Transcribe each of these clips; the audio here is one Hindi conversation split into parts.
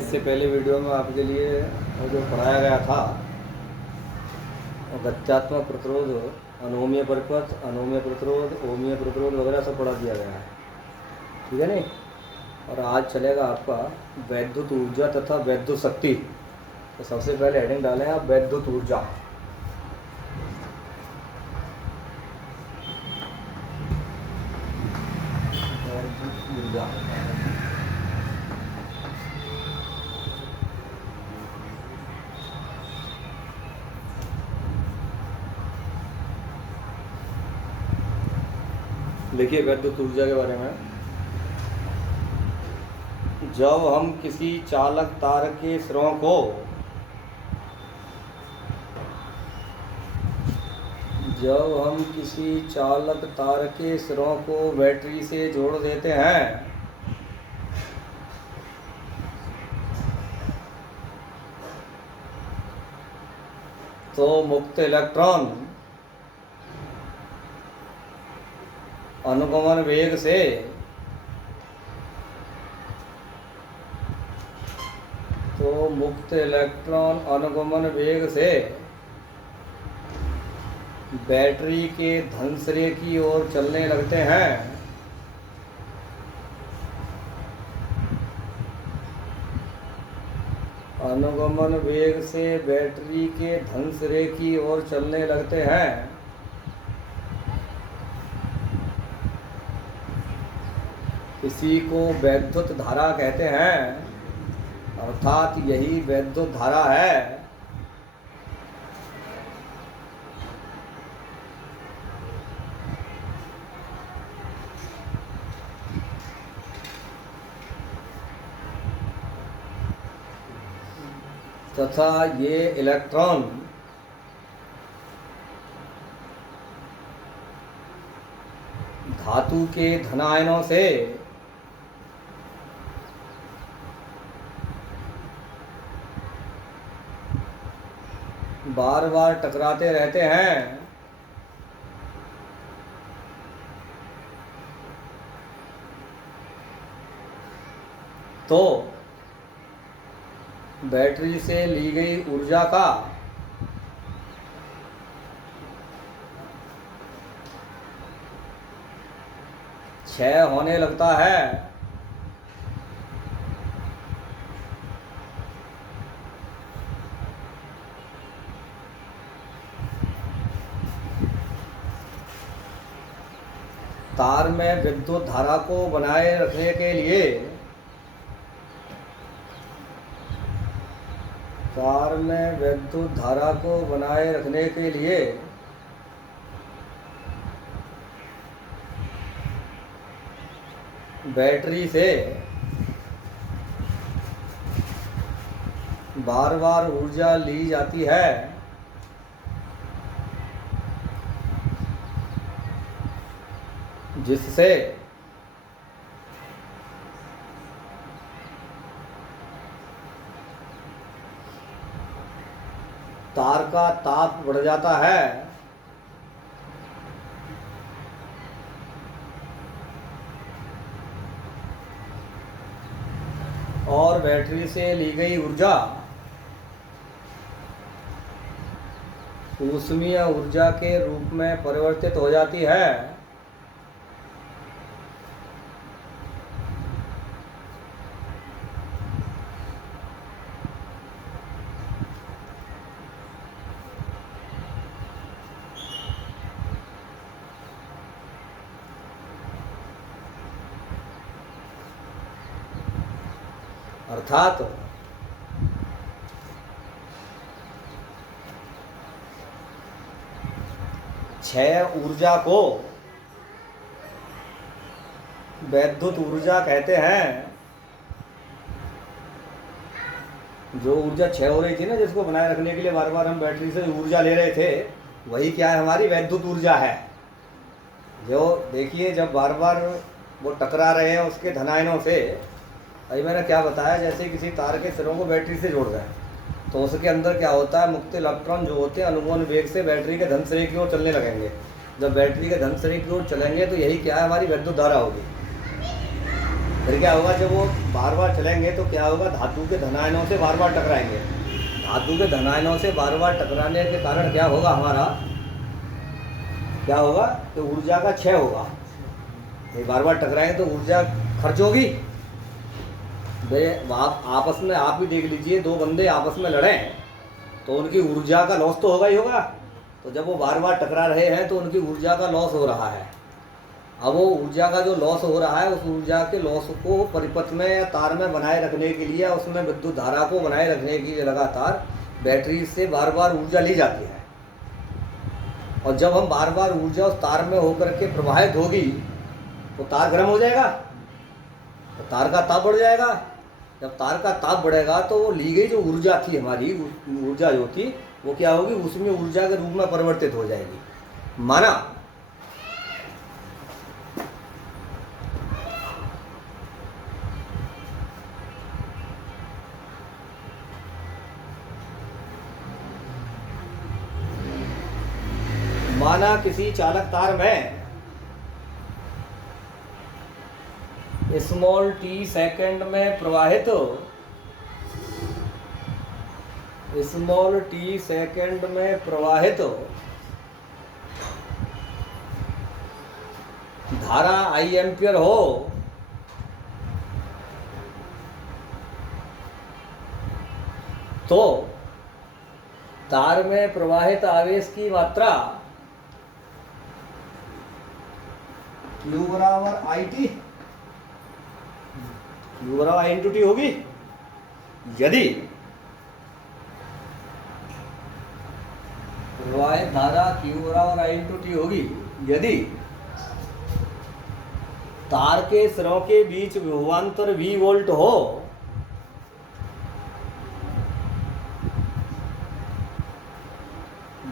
इससे पहले वीडियो में आपके लिए वो जो पढ़ाया गया था गत्यात्मक प्रतिरोध, अनोमीय परिपथ, अनोमीय प्रतिरोध, ओमीय प्रतिरोध वगैरह सब पढ़ा दिया गया है। ठीक है नहीं। और आज चलेगा आपका वैद्युत ऊर्जा तथा वैद्युत शक्ति। तो सबसे पहले हेडिंग डालें आप वैद्युत ऊर्जा। वैद्युत ऊर्जा देखिए वैद्युत ऊर्जा के बारे में। जब हम किसी चालक तार के सिरों को बैटरी से जोड़ देते हैं तो मुक्त इलेक्ट्रॉन अनुगमन वेग से बैटरी के धनसिरे की ओर चलने लगते हैं। अनुगमन वेग से बैटरी के धनसिरे की ओर चलने लगते हैं। इसी को वैद्युत धारा कहते हैं, अर्थात यही वैद्युत धारा है। तथा ये इलेक्ट्रॉन धातु के धनायनों से बार बार टकराते रहते हैं। तो बैटरी से ली गई ऊर्जा का क्षय होने लगता है। तार में विद्युत धारा को बनाए रखने के लिए बैटरी से बार बार ऊर्जा ली जाती है, जिससे तार का ताप बढ़ जाता है। और बैटरी से ली गई ऊर्जा ऊष्मीय ऊर्जा के रूप में परिवर्तित हो जाती है। अर्थात क्षय ऊर्जा को वैद्युत ऊर्जा कहते हैं। जो ऊर्जा क्षय हो रही थी ना, जिसको बनाए रखने के लिए बार बार हम बैटरी से ऊर्जा ले रहे थे, वही क्या है, हमारी वैद्युत ऊर्जा है। जो देखिए जब बार बार वो टकरा रहे हैं उसके धनायनों से, अभी मैंने क्या बताया, जैसे किसी तार के सिरों को बैटरी से जोड़ रहे हैं तो उसके अंदर क्या होता है, मुक्त इलेक्ट्रॉन जो होते हैं अनुगमन वेग से बैटरी के धनसिरे की ओर चलने लगेंगे। जब बैटरी के धनसिरे की ओर चलेंगे तो यही क्या है, हमारी वैद्युत धारा होगी। फिर क्या होगा, जब वो बार बार चलेंगे तो क्या होगा, धातु के धनायनों से बार बार टकराएंगे। धातु के धनायनों से बार बार टकराने के कारण क्या होगा, हमारा क्या होगा, तो ऊर्जा का क्षय होगा। ये बार बार टकराएंगे तो ऊर्जा खर्च होगी। आप आपस में आप भी देख लीजिए, दो बंदे आपस में लड़े तो उनकी ऊर्जा का लॉस तो होगा ही होगा। तो जब वो बार बार टकरा रहे हैं तो उनकी ऊर्जा का लॉस हो रहा है। अब वो ऊर्जा का जो लॉस हो रहा है, उस ऊर्जा के लॉस को परिपथ में या तार में बनाए रखने के लिए, उसमें विद्युत धारा को बनाए रखने के लिए लगातार बैटरी से बार बार ऊर्जा ली जाती है। और जब हम बार बार ऊर्जा उस तार में होकर के प्रवाहित होगी तो तार गर्म हो जाएगा, तो तार का ताप बढ़ जाएगा। जब तार का ताप बढ़ेगा तो वो ली गई जो ऊर्जा थी, हमारी ऊर्जा जो थी, वो क्या होगी, उसमें ऊर्जा के रूप में परिवर्तित हो जाएगी। माना किसी चालक तार में स्मॉल टी सेकंड में प्रवाहित धारा आई एम्पियर हो, तो तार में प्रवाहित आवेश की मात्रा Q बराबर आई टी, Q बराबर आई इंटू टी होगी। यदि प्रवाहित धारा Q बराबर आई इंटू टी होगी, यदि तार के सिरों के बीच विभवांतर V वोल्ट हो,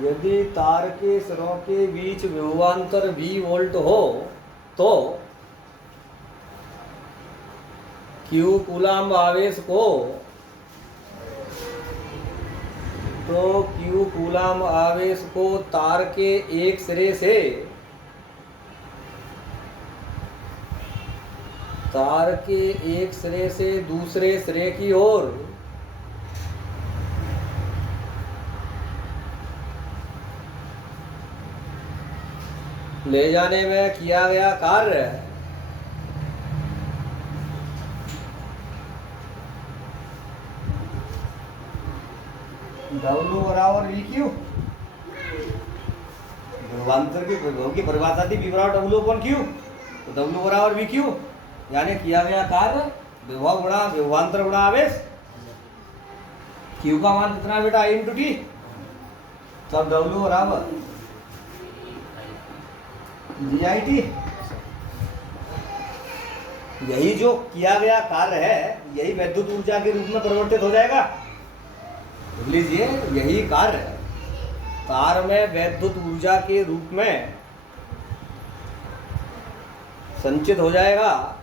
यदि तार के सिरों के बीच विभवांतर V वोल्ट हो, तो Q कूलाम्ब आवेश को तार के एक सिरे से दूसरे सिरे की ओर ले जाने में किया गया कार्य W बराबर वी क्यू, विभवांतर की विभव की परिभाषा थी V बराबर W अपॉन Q, तो W बराबर वी क्यू, यानी किया गया कार्य विभव गुणा विभवांतर गुणा आवेश। Q का मान कितना बेटा, I इंटू टी, तब W बराबर जी आई टी। यही जो किया गया कार्य है, यही विद्युत ऊर्जा के रूप में परिवर्तित हो जाएगा। देख लीजिए, यही कार्य तार में विद्युत ऊर्जा के रूप में संचित हो जाएगा।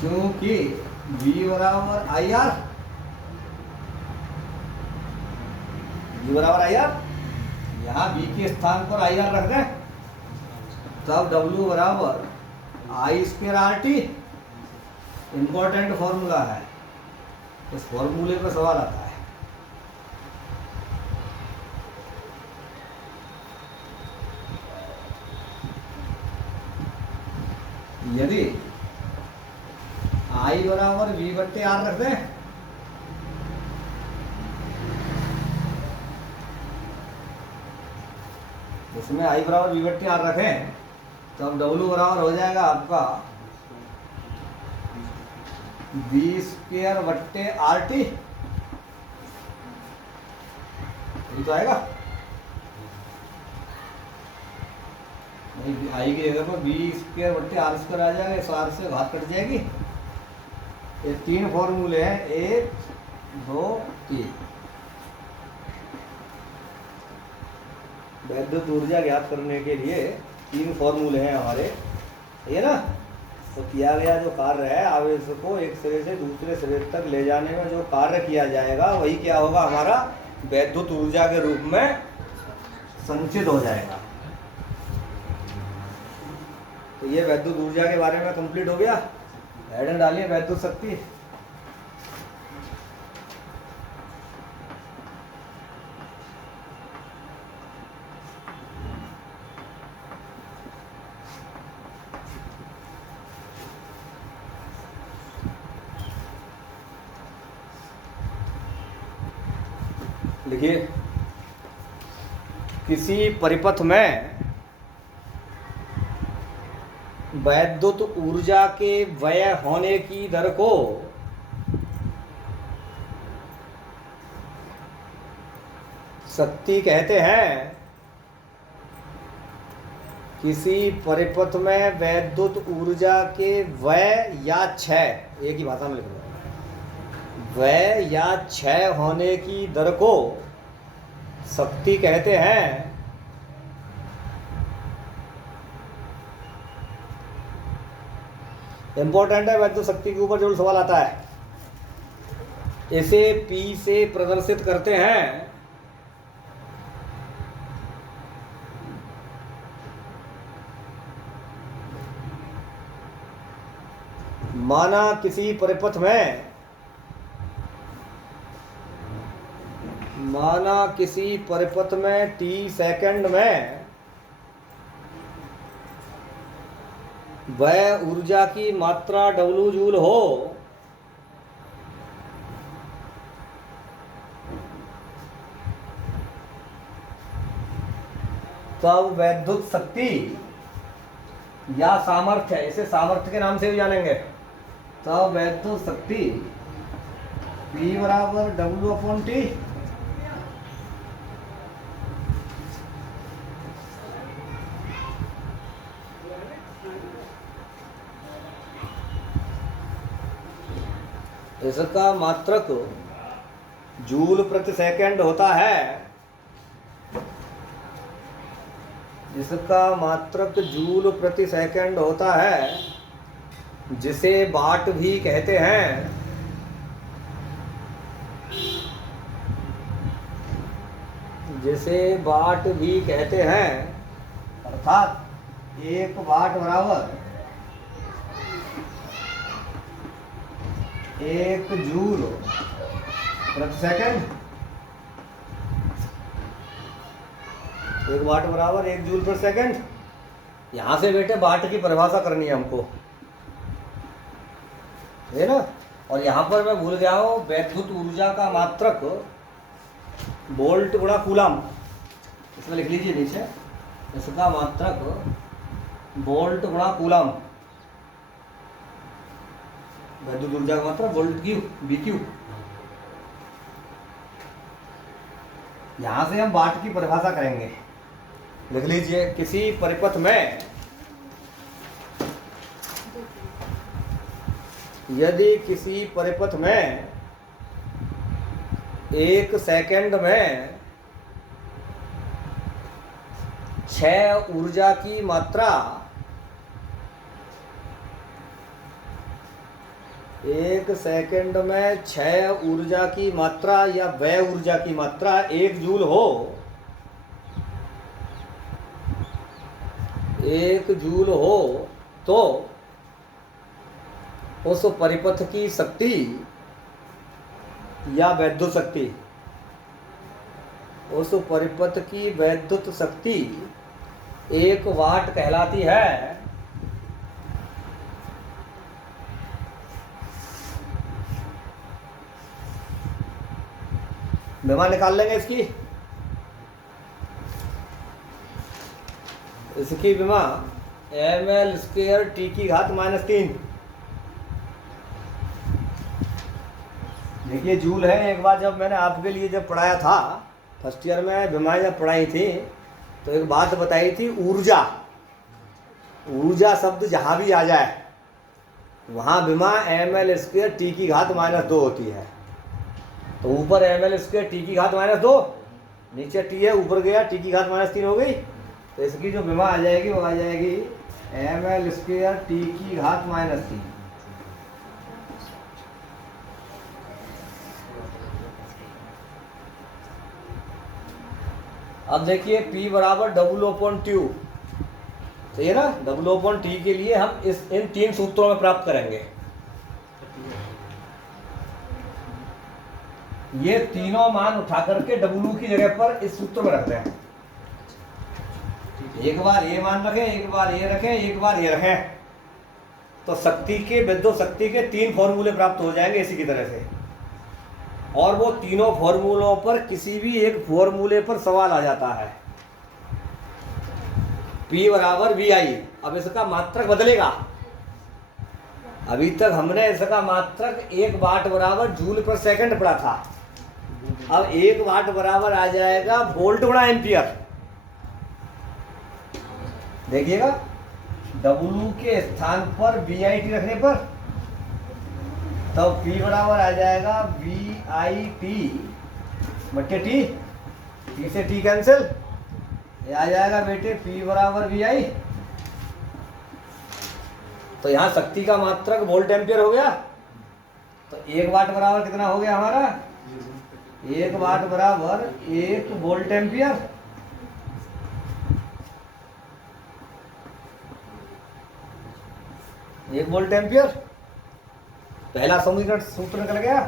क्योंकि V बराबर आई आर, यहाँ V के स्थान पर आई आर रख दें, तब W बराबर I square R T. Important formula है, इस फॉर्मूले पर सवाल आता है। यदि I बराबर V बट्टे आर रख दें, इसमें I बराबर V बट्टे आर रखें, तब W बराबर हो जाएगा आपका V स्क्वायर बट्टे आर टी। ये तो आएगा नहीं, I की जगह पर V स्क्वायर बट्टे आर स्क्वायर आ जाएगा, इस आर से घात कट जाएगी। ये तीन फॉर्मूले हैं, 1 2 3। विद्युत ऊर्जा ज्ञात करने के लिए तीन फॉर्मूले हैं हमारे, ये ना तो किया गया जो कार्य है, आवेश को एक सिरे से दूसरे सिरे तक ले जाने में जो कार्य किया जाएगा वही क्या होगा, हमारा वैद्युत ऊर्जा के रूप में संचित हो जाएगा। तो ये वैद्युत ऊर्जा के बारे में कंप्लीट हो गया। हेडर डालिए वैद्युत शक्ति। लिखिए, किसी परिपथ में वैद्युत ऊर्जा के व्यय होने की दर को शक्ति कहते हैं। किसी परिपथ में वैद्युत ऊर्जा के व्यय या क्षय, एक ही भाषा में लिख दो, व्यय या क्षय होने की दर को शक्ति कहते हैं। इंपॉर्टेंट है, वैद्युत शक्ति के ऊपर जरूर सवाल आता है। इसे P से प्रदर्शित करते हैं। माना किसी परिपथ में T सेकंड में वह ऊर्जा की मात्रा W जूल हो, तब वैद्युत शक्ति या सामर्थ्य, इसे सामर्थ्य के नाम से भी जानेंगे, तब वैद्युत शक्ति P बराबर W/T। इसका मात्रक जूल प्रति सेकंड होता है। इसका मात्रक जूल प्रति सेकंड होता है, जिसे वाट भी कहते हैं। जिसे वाट भी कहते हैं, अर्थात 1 वाट बराबर 1 जूल प्रति सेकंड। 1 वाट बराबर 1 जूल प्रति सेकंड। यहां से बेटे वाट की परिभाषा करनी है हमको, है ना। और यहां पर मैं भूल गया हूं, वैद्युत ऊर्जा का मात्रक वोल्ट गुणा कूलम, इसमें लिख लीजिए नीचे। इसका मात्रक वोल्ट गुणा कूलम, वैद्युत ऊर्जा का मात्रक वोल्ट क्यू BQ। यहां से हम वाट की परिभाषा करेंगे। लिख लीजिए, किसी परिपथ में यदि किसी परिपथ में 1 सेकंड में 6 ऊर्जा की मात्रा, 1 सेकंड में 6 ऊर्जा की मात्रा या व्यय ऊर्जा की मात्रा 1 जूल हो, 1 जूल हो, तो उस परिपथ की शक्ति या वैद्युत शक्ति, उस परिपथ की वैद्युत शक्ति 1 वाट कहलाती है। विमा निकाल लेंगे इसकी विमा ml² T⁻³ देखिए जूल है। एक बार जब मैंने आपके लिए जब पढ़ाया था फर्स्ट ईयर में, विमाएं जब पढ़ाई थी तो एक बात बताई थी, ऊर्जा शब्द जहाँ भी आ जाए वहाँ विमा ml² T⁻² होती है। तो ऊपर ml² T⁻², नीचे T है, ऊपर गया T⁻³ हो गई। तो इसकी जो विमा आ जाएगी वो आ जाएगी ml² t की घात -3। अब देखिए P बराबर W/T, सही है ना। W/T के लिए हम इन 3 सूत्रों में प्राप्त करेंगे। ये तीनों मान उठा करके W की जगह पर इस सूत्र में रखते हैं। एक बार ये मान रखें, एक बार ये रखें, एक बार ये रखें, तो शक्ति के विद्युत शक्ति के 3 फॉर्मूले प्राप्त हो जाएंगे इसी की तरह से। और वो तीनों फॉर्मूलों पर किसी भी एक फॉर्मूले पर सवाल आ जाता है। P बराबर VI। अब इसका मात्रक बदलेगा। अभी तक हमने इसका मात्रक 1 वाट बराबर जूल पर सेकंड पढ़ा था। अब 1 वाट बराबर आ जाएगा वोल्ट गुणा एम्पियर। देखिएगा, W के स्थान पर VIT रखने पर तब P बराबर आ जाएगा VIT बटे T। T से T कैंसिल, ये आ जाएगा बेटे P बराबर VI। तो यहाँ शक्ति का मात्रक वोल्ट एम्पियर हो गया। तो 1 वाट बराबर कितना हो गया हमारा? 1 वाट बराबर 1 वोल्ट एम्पियर। एक वोल्ट एम्पियर पहला समीकरण सूत्र निकल गया।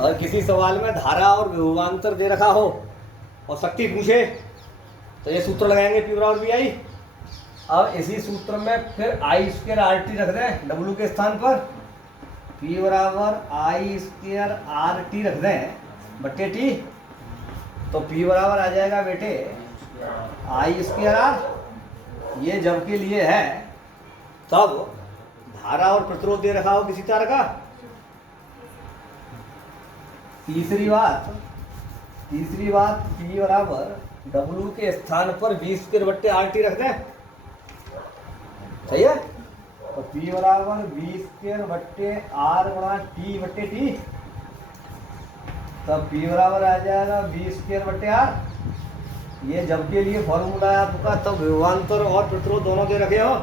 और किसी सवाल में धारा और विभवांतर दे रखा हो और शक्ति पूछे तो ये सूत्र लगाएंगे P बराबर VI। अब इसी सूत्र में फिर I² RT रख दें W के स्थान पर। P बराबर I² RT रख दें बट्टे T। तो P बराबर आ जाएगा बेटे I² R। ये जब के लिए है तब धारा और प्रतिरोध दे रखा हो किसी तार का। तीसरी बात P बराबर W के स्थान पर V² बट्टे RT रख दें, सही है। तो P बराबर V² बट्टे R गुणा T बट्टे T। तब P बराबर आ जाएगा V² बट्टे R। ये जब के लिए फॉर्मूला है आपका। तब विभवांतर और प्रतिरोध दोनों दे रखे हो।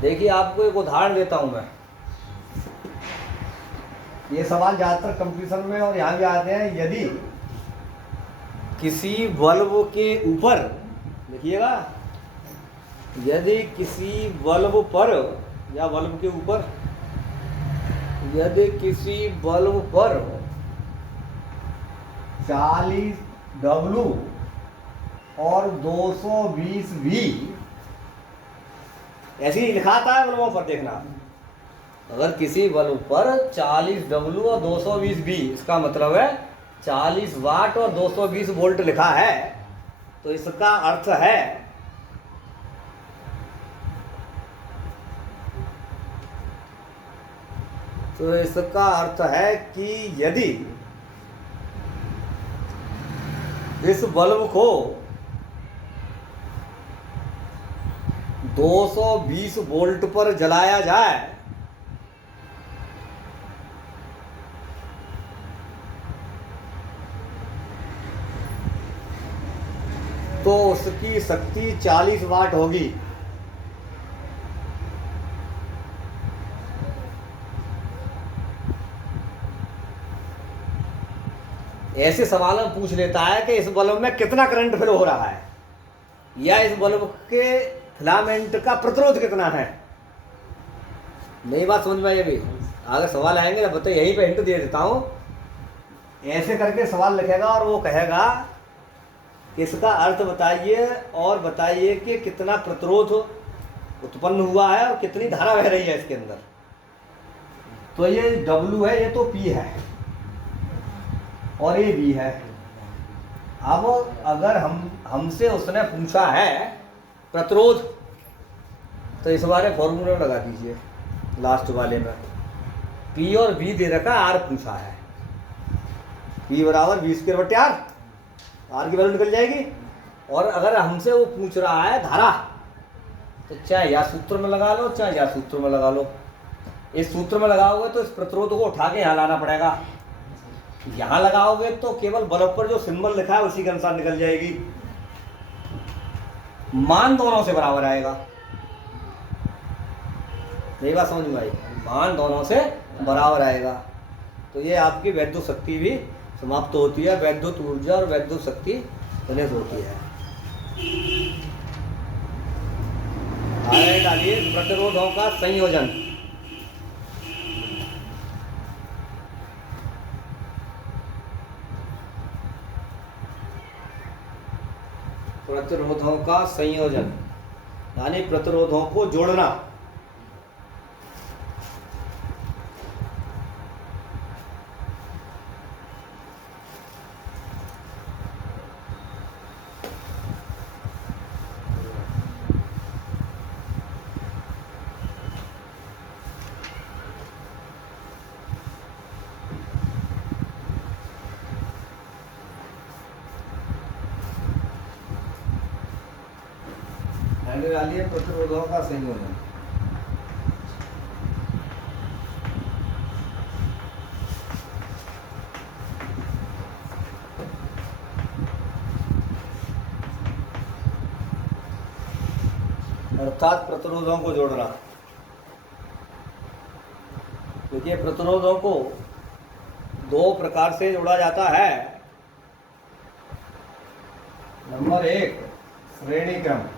देखिए, आपको एक उदाहरण देता हूं मैं। ये सवाल ज़्यादातर कंप्यूटर में और यहाँ भी आते हैं। यदि किसी बल्ब के ऊपर, देखिएगा, यदि किसी बल्ब पर या बल्ब के ऊपर, यदि किसी बल्ब पर 40 W और 220 V ऐसे ही लिखा था बल्बों पर, देखना। अगर किसी बल्ब पर 40 W और 220 V, इसका मतलब है 40 वाट और 220 वोल्ट लिखा है, तो इसका अर्थ है कि यदि इस बल्ब को 220 वोल्ट पर जलाया जाए तो उसकी शक्ति 40 वाट होगी। ऐसे सवाल में पूछ लेता है कि इस बल्ब में कितना करंट फ्लो हो रहा है, या इस बल्ब के फिलामेंट का प्रतिरोध कितना है। नई बात समझ में आई। अभी अगर सवाल आएंगे ना, बताइए, यहीं पे हिंट दे देता हूं। ऐसे करके सवाल लिखेगा और वो कहेगा इसका अर्थ बताइए और बताइए कि कितना प्रतिरोध उत्पन्न हुआ है और कितनी धारा बह रही है इसके अंदर। तो ये W है, ये तो P है और ये V है। अब अगर हमसे उसने पूछा है प्रतिरोध, तो इस बारे फॉर्मूला लगा दीजिए लास्ट वाले में। P और V दे रखा, R पूछा है। P बराबर V² बट्टे R, R की वैल्यू निकल जाएगी। और अगर हमसे वो पूछ रहा है धारा, तो चाहे या सूत्र में लगा लो चाहे या सूत्र में लगा लो। इस सूत्र में लगाओगे तो इस प्रतिरोध को उठा के यहाँ लाना पड़ेगा। यहाँ लगाओगे तो केवल बल्ब पर जो सिंबल लिखा है उसी के अनुसार निकल जाएगी। मान दोनों से बराबर आएगा। यही बात समझ में आई, मान दोनों से बराबर आएगा। तो ये आपकी वैद्युत शक्ति भी समाप्त होती है, वैद्युत ऊर्जा और वैद्युत शक्ति गणित होती है। आगे डालिए प्रतिरोधों का संयोजन। प्रतिरोधों का संयोजन यानी प्रतिरोधों को जोड़ना। डालिए प्रतिरोधों का संयोजन। अर्थात प्रतिरोधों को जोड़ना। देखिए प्रतिरोधों को दो प्रकार से जोड़ा जाता है। नंबर एक, श्रेणी क्रम।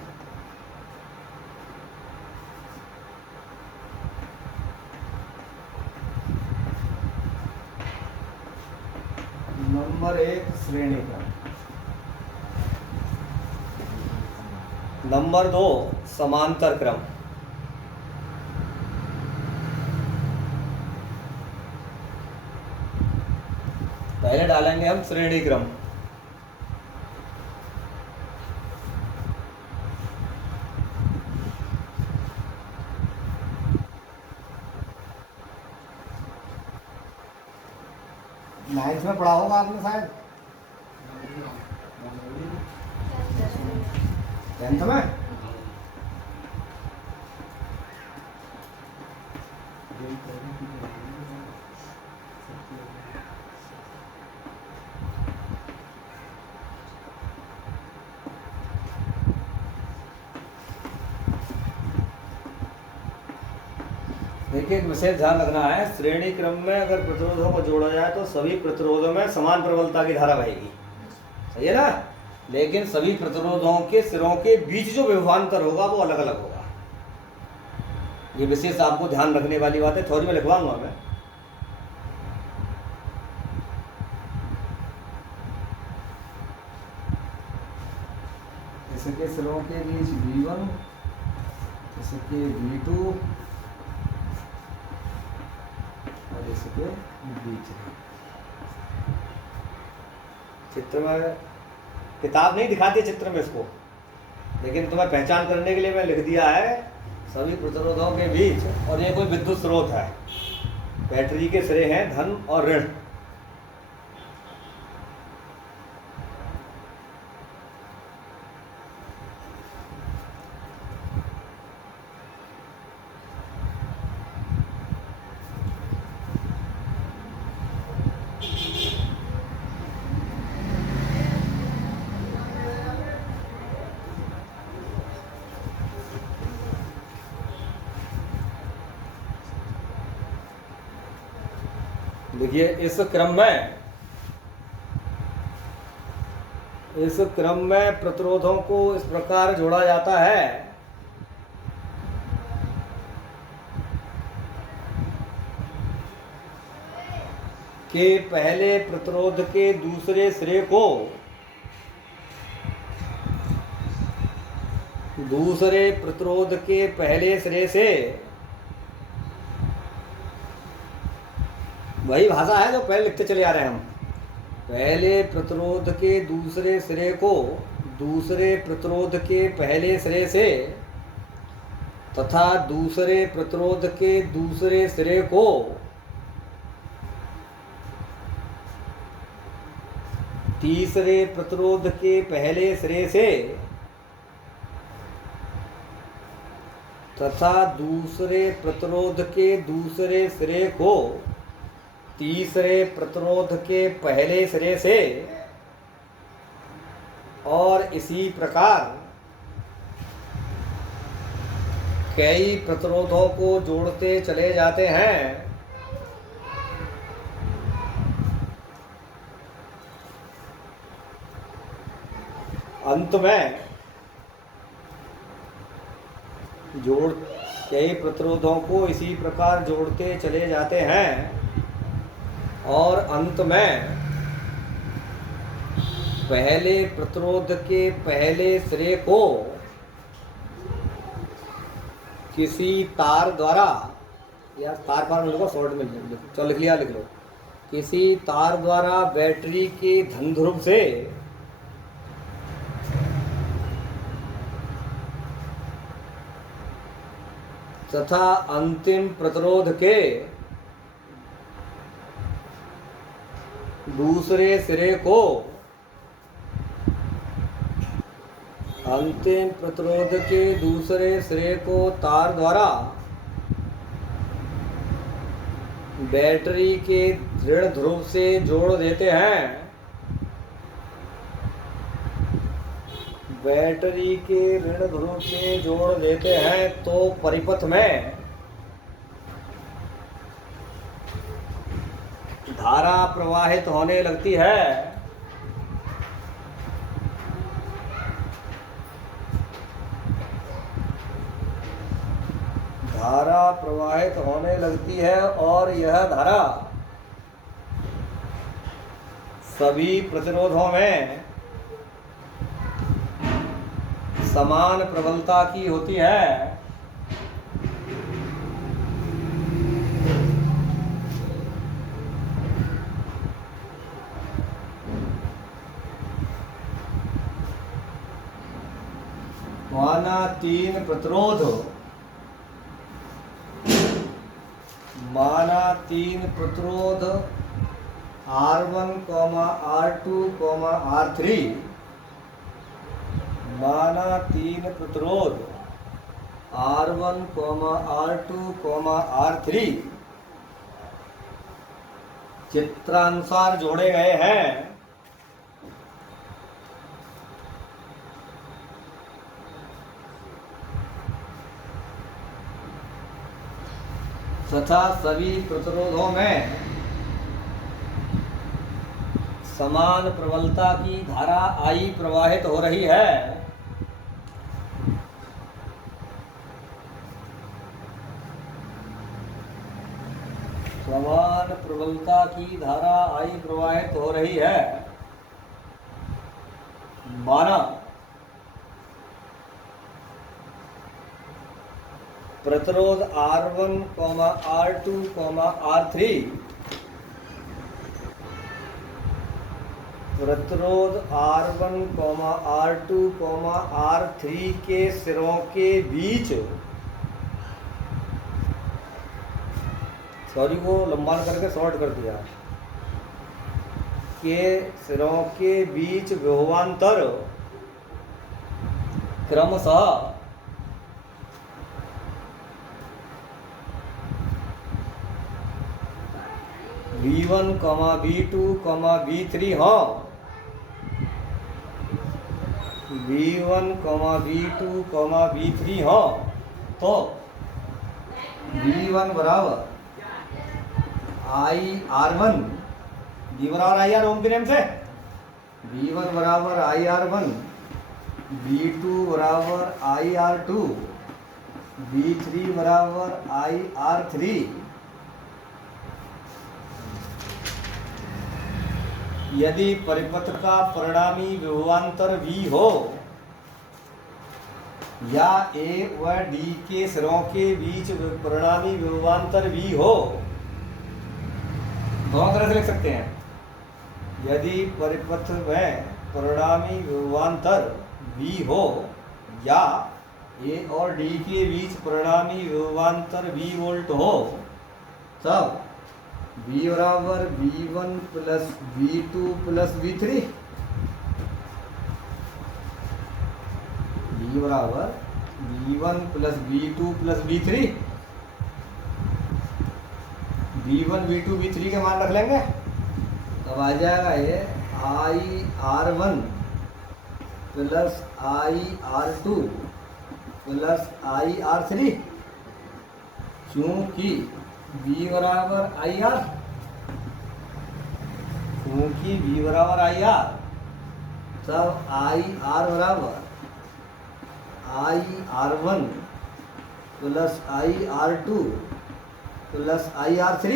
नंबर एक, श्रेणी क्रम। नंबर दो, समांतर क्रम। पहले डालेंगे हम श्रेणी क्रम। नाइन्थ में पढ़ा होगा आपने शायद, 10th में। देखिए एक विशेष ध्यान रखना है, श्रेणी क्रम में अगर प्रतिरोधों को जोड़ा जाए तो सभी प्रतिरोधों में समान प्रबलता की धारा बहेगी, सही है ना। लेकिन सभी प्रतिरोधों के सिरों के बीच जो विभवांतर होगा वो अलग अलग होगा। ये विशेष आपको ध्यान रखने वाली बात है, थ्योरी में लिखवाऊंगा मैं। इसके सिरों के बीच V1, इसके V2 और इसके बीच। चित्र में किताब नहीं दिखाती है चित्र में इसको, लेकिन तुम्हें पहचान करने के लिए मैं लिख दिया है सभी प्रतिरोधों के बीच। और ये कोई विद्युत स्रोत है, बैटरी के सिरे हैं धन और ऋण। देखिए इस क्रम में प्रतिरोधों को इस प्रकार जोड़ा जाता है कि पहले प्रतिरोध के दूसरे सिरे को दूसरे प्रतिरोध के पहले सिरे से, वही भाषा है जो पहले लिखते चले आ रहे हैं हम, पहले प्रतिरोध के दूसरे सिरे को दूसरे प्रतिरोध के पहले सिरे से तथा दूसरे प्रतिरोध के दूसरे सिरे को तीसरे प्रतिरोध के पहले सिरे से तथा दूसरे प्रतिरोध के दूसरे सिरे को तीसरे प्रतिरोध के पहले सिरे से और इसी प्रकार कई प्रतिरोधों को जोड़ते चले जाते हैं। अंत में कई प्रतिरोधों को इसी प्रकार जोड़ते चले जाते हैं और अंत में पहले प्रतिरोध के पहले सिरे को किसी तार द्वारा, या तार में लिखो, शॉर्ट में लिखो, चलो लिख लिया, लिख लो, किसी तार द्वारा बैटरी के धन ध्रुव से तथा अंतिम प्रतिरोध के दूसरे सिरे को, अंतिम प्रतिरोध के दूसरे सिरे को तार द्वारा बैटरी के ऋण ध्रुव से जोड़ देते हैं। बैटरी के ऋण ध्रुव से जोड़ देते हैं तो परिपथ में धारा प्रवाहित होने लगती है। धारा प्रवाहित होने लगती है और यह धारा सभी प्रतिरोधों में समान प्रबलता की होती है। माना तीन प्रतिरोध R1, R2, R3, माना तीन प्रतिरोध R1, R2, R3 चित्रानुसार जोड़े गए हैं। तथा सभी प्रतिरोधों में समान प्रबलता की धारा I प्रवाहित हो रही है। समान प्रबलता की धारा I प्रवाहित हो रही है। माना प्रतिरोध R1, R2, R3 प्रतिरोध R1, R2, R3 के सिरों के बीच, सॉरी वो लंबा करके शॉर्ट कर दिया, के सिरों के बीच विभवांतर क्रमशः V1, V2, V3 हो। V1, V2, V3 हो तो V1 बराबर IR1, V बराबर IR ओम के नेम से, V1 बराबर IR1, V2 बराबर IR2, V3 बराबर IR3। यदि परिपथ का परिणामी विभवांतर V हो या A व D के सिरों के बीच परिणामी विभवांतर V हो, दोनों तरह से लिख सकते हैं। यदि परिपथ में परिणामी विभवांतर V हो या A और D के बीच परिणामी विभवांतर V वोल्ट हो, तब V बराबर V1 plus V2 plus V3, V बराबर V1 plus V2 plus V3, V1 V2 V3 के मान रख लेंगे, तब आ जाएगा ये IR1 plus IR2 plus IR3, क्योंकि V बराबर IR, क्योंकि V बराबर IR, तब IR बराबर IR1 plus IR2 plus IR3।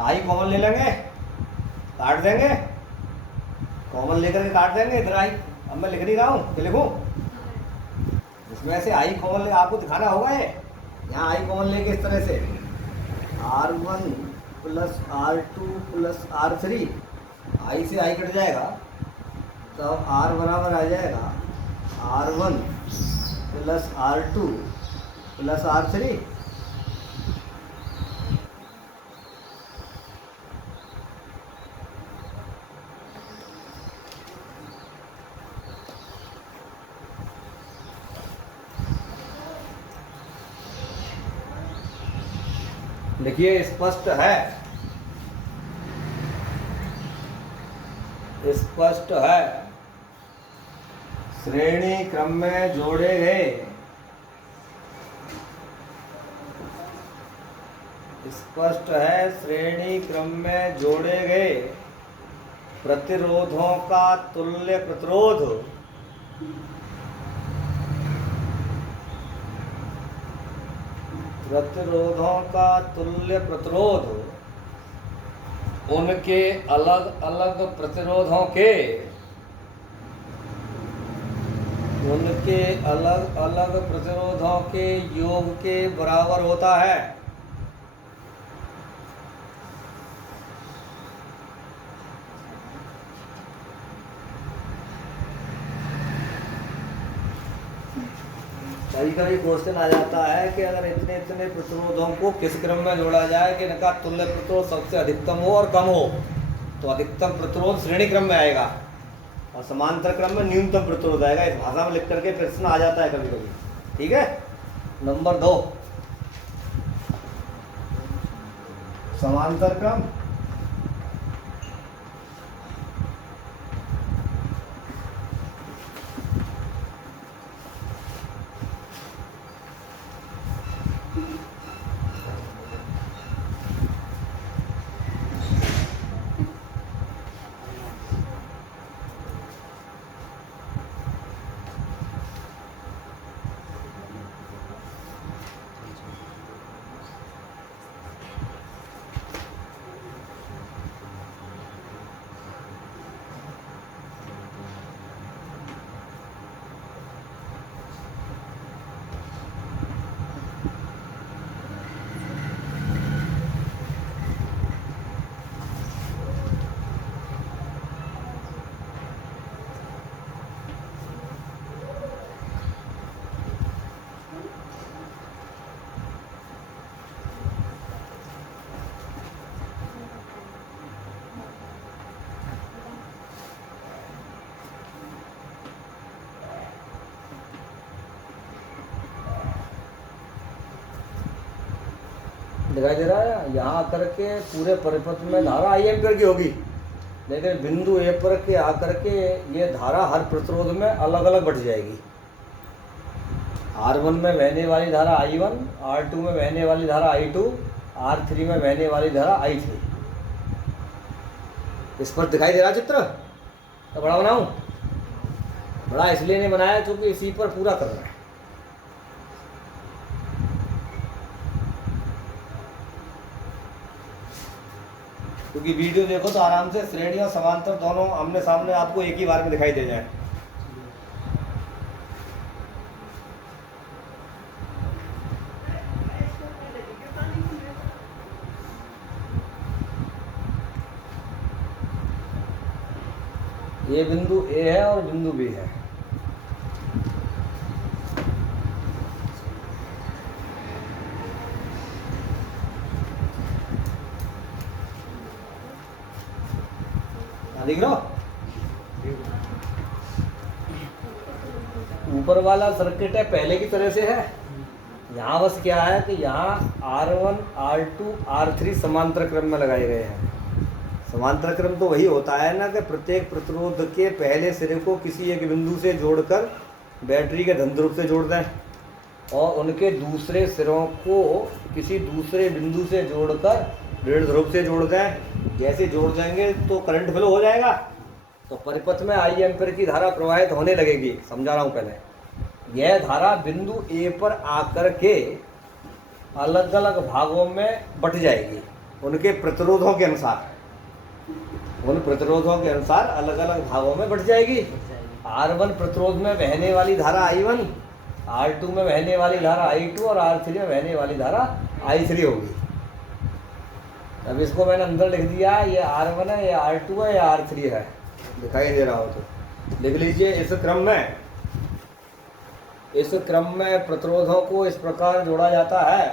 आई कॉमन ले लेंगे, काट देंगे, कॉमन लेकर के काट देंगे इधर आई। अब मैं लिख नहीं रहा हूँ, क्या लिखूँ? इसमें से आई कॉमन ले, आपको दिखाना होगा ये, यहाँ आई कॉमन लेके इस तरह से R1 plus R2 plus R3, आई से आई कट जाएगा, तब R बराबर आ जाएगा R1 plus R2 plus R3। देखिए स्पष्ट है, स्पष्ट है। श्रेणी क्रम में जोड़े गए, स्पष्ट है, श्रेणी क्रम में जोड़े गए प्रतिरोधों का तुल्य प्रतिरोध उनके अलग अलग प्रतिरोधों के, उनके अलग अलग प्रतिरोधों के योग के बराबर होता है। कभी कभी क्वेश्चन आ जाता है कि अगर इतने इतने प्रतिरोधों को किस क्रम में जोड़ा जाए कि इनका तुल्य प्रतिरोध सबसे अधिकतम हो और कम हो, तो अधिकतम प्रतिरोध श्रेणी क्रम में आएगा और समांतर क्रम में न्यूनतम प्रतिरोध आएगा। इस भाषा में लिख करके प्रश्न आ जाता है कभी कभी, ठीक है। नंबर 2, समांतर क्रम, दिखाई दे रहा है। यहाँ आकर के पूरे परिपथ में धारा आई एम्पियर की होगी, लेकिन बिंदु ए पर के आकर के ये धारा हर प्रतिरोध में अलग अलग बढ़ जाएगी। R1 में बहने वाली धारा I1, R2 में बहने वाली धारा I2, R3 में बहने वाली धारा I3। इस पर दिखाई दे रहा चित्र? तो बड़ा बनाऊं? बड़ा इसलिए नहीं बनाया क्योंकि इसी पर पूरा करना है। क्योंकि वीडियो देखो तो आराम से श्रेणी और समांतर दोनों आमने सामने आपको एक ही बार में दिखाई दे जाए। ये बिंदु ए है और बिंदु बी है। देख लो, ऊपर वाला सर्किट है पहले की तरह से है, यहाँ बस क्या है कि यहाँ R1 R2 R3 समांतर क्रम में लगाए गए हैं। समांतर क्रम तो वही होता है ना कि प्रत्येक प्रतिरोध के पहले सिरे को किसी एक बिंदु से जोड़कर बैटरी के धन ध्रुव से जोड़ दें और उनके दूसरे सिरों को किसी दूसरे बिंदु से जोड़कर ऋण ध्रुव से जोड़ दें। जैसे जोड़ देंगे तो करंट फ्लो हो जाएगा, तो परिपथ में I एम्पीयर की धारा प्रवाहित होने लगेगी। समझा रहा हूँ पहले। यह धारा बिंदु ए पर आकर के अलग अलग भागों में बट जाएगी उनके प्रतिरोधों के अनुसार। उन प्रतिरोधों के अनुसार अलग अलग भागों में बट जाएगी। R1 प्रतिरोध में बहने वाली धारा I1, R2 में बहने वाली धारा I2 और R3 में बहने वाली धारा I3 होगी। अब इसको मैंने अंदर लिख दिया, ये R1 है, ये R2 है, ये R3 है। दिखाई दे रहा हो तो लिख लीजिए। इस क्रम में प्रतिरोधों को इस प्रकार जोड़ा जाता है।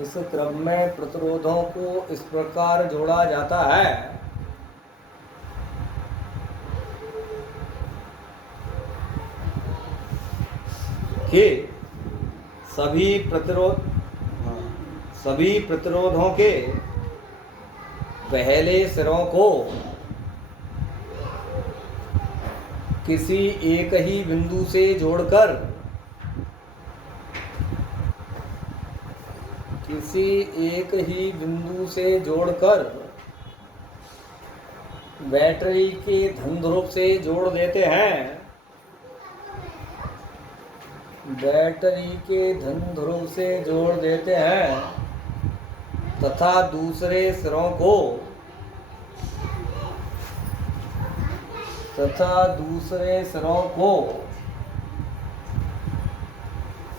इस क्रम में प्रतिरोधों को इस प्रकार जोड़ा जाता है कि सभी प्रतिरोधों के पहले सिरों को किसी एक ही बिंदु से जोड़कर बैटरी के धन ध्रुव से जोड़ देते हैं। बैटरी के धन ध्रुव से जोड़ देते हैं तथा दूसरे सिरों को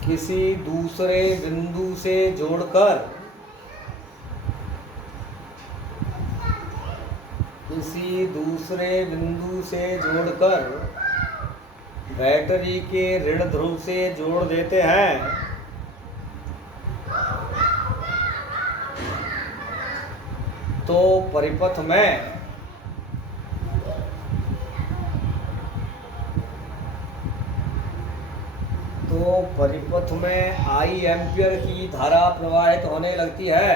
किसी दूसरे बिंदु से जोड़कर बैटरी के ऋण ध्रुव से जोड़ देते हैं। तो परिपथ में I एम्पीयर की धारा प्रवाहित होने लगती है।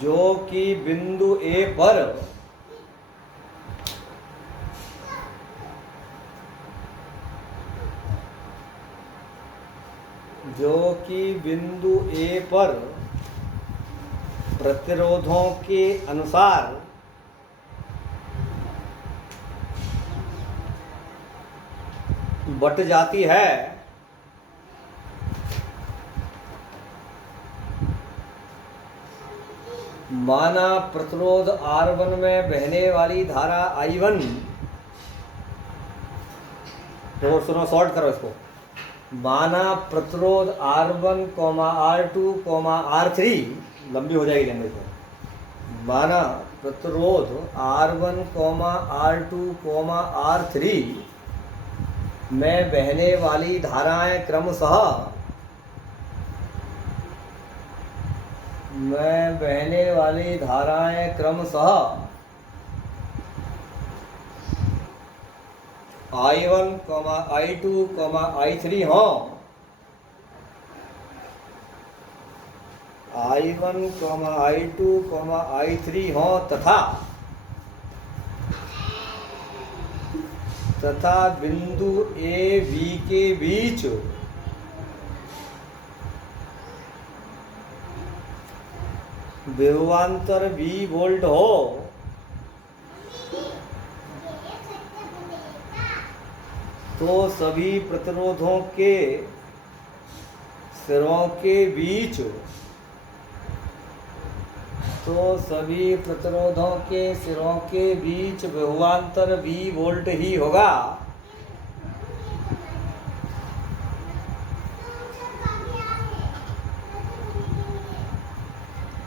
जो कि बिंदु ए पर प्रतिरोधों के अनुसार बट जाती है। माना प्रतिरोध R1 में बहने वाली धारा I1, तो सुनो, शॉर्ट करो इसको। माना प्रतिरोध R1, R2, R3, लंबी हो जाएगी लैंग्वेज में। माना प्रतिरोध R1, R2, R3 में बहने वाली धाराएं क्रमशः I1, I2, I3 हों। I1, I2, I3 हों तथा बिंदु A B के बीच विभवांतर V वोल्ट हो, तो सभी प्रतिरोधों के सिरों के बीच विभवांतर V वोल्ट ही होगा।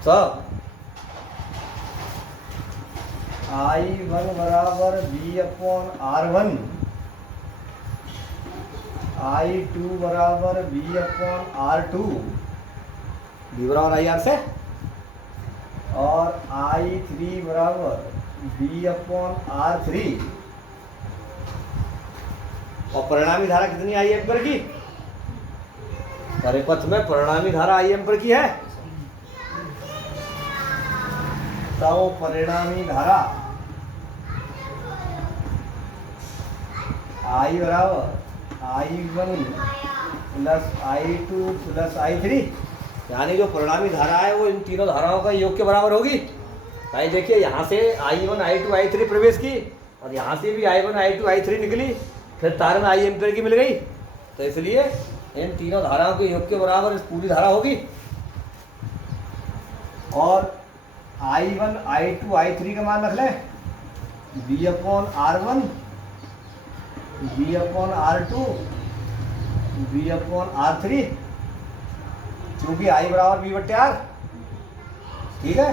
तब I1 बराबर V/R1, I2 बराबर V/R2 बी बराबर आई आर से, और I3 बराबर बी अपॉन R3, और परिणामी धारा कितनी आई एम्पर की? परिपथ में परिणामी धारा आई एम्पर की है, तो परिणामी धारा I बराबर I1 plus I2 plus I3, यानी जो परिणामी धारा है वो इन तीनों धाराओं का योग के बराबर होगी। भाई देखिए, यहाँ से I1 I2 I3 प्रवेश की, और यहाँ से भी I1 I2 I3 निकली, फिर तार में I एम्पीयर की मिल गई, तो इसलिए इन तीनों धाराओं के योग के बराबर इस पूरी धारा होगी। और I1 I2 I3 का मान रख लें B upon R1 B upon R2 B upon R3, क्योंकि I बराबर बी बट्टे आर, ठीक है,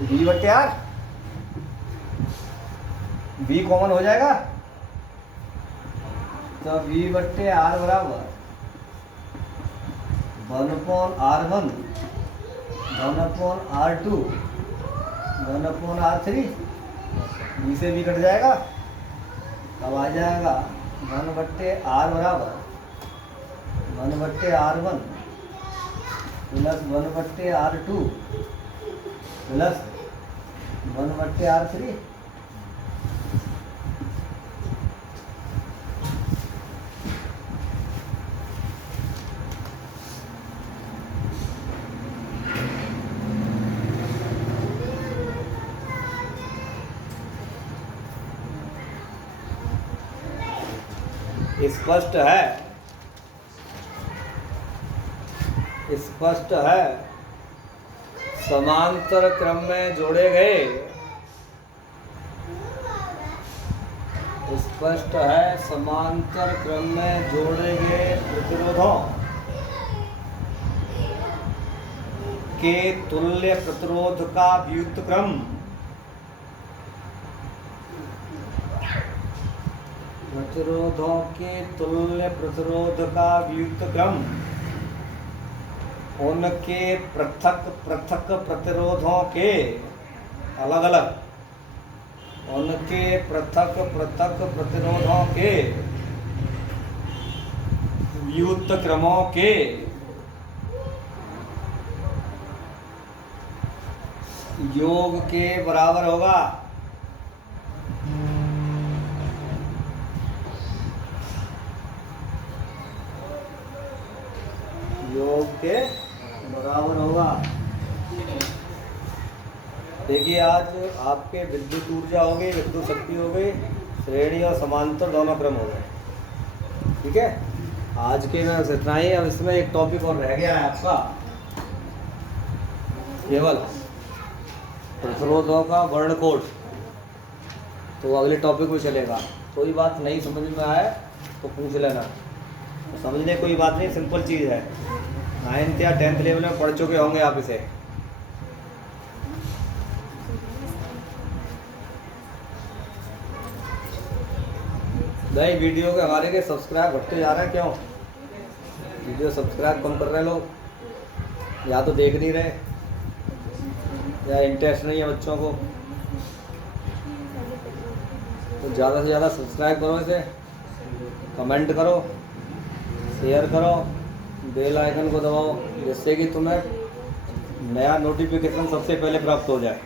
बी बट्टे आर, बी कॉमन हो जाएगा, तो बी बट्टे आर बराबर 1 upon R1 1 upon R2 1 upon R3, B से बी कट जाएगा, तब आ जाएगा 1 बट्टे आर बराबर 1 बट्टे R1 प्लस 1 बट्टे R2 प्लस 1 बट्टे R3। स्पष्ट है, स्पष्ट है, समांतर क्रम में जोड़े गए, स्पष्ट है, समांतर क्रम में जोड़े गए प्रतिरोधों के तुल्य प्रतिरोध का व्युत्क्रम क्रम, प्रतिरोधों के तुल्य प्रतिरोध का व्युत्क्रम क्रम उनके पृथक पृथक प्रतिरोधों के अलग अलग, उनके पृथक पृथक प्रतिरोधों के व्युत्क्रमों क्रमों के योग के बराबर होगा। योग के बराबर होगा। देखिए, आज आपके विद्युत ऊर्जा हो गई, विद्युत शक्ति हो गई, श्रेणी और समांतर दोनों क्रम हो गए, ठीक है। आज के में इतना ही। अब इसमें एक टॉपिक और रह गया है आपका, केवल प्रतिरोधों का वर्ण कोड, तो अगले टॉपिक में चलेगा। कोई बात नहीं समझ में आए तो पूछ लेना, तो समझने कोई बात नहीं, सिंपल चीज़ है। 9th या 10th लेवल में पढ़ चुके होंगे आप इसे। भाई वीडियो के हमारे के सब्सक्राइब घटते जा रहे हैं, क्यों? वीडियो सब्सक्राइब कम कर रहे लोग, या तो देख नहीं रहे या इंटरेस्ट नहीं है बच्चों को। तो ज़्यादा से ज़्यादा सब्सक्राइब करो इसे, कमेंट करो, शेयर करो, बेल आइकन को दबाओ, जिससे कि तुम्हें नया नोटिफिकेशन सबसे पहले प्राप्त हो जाए।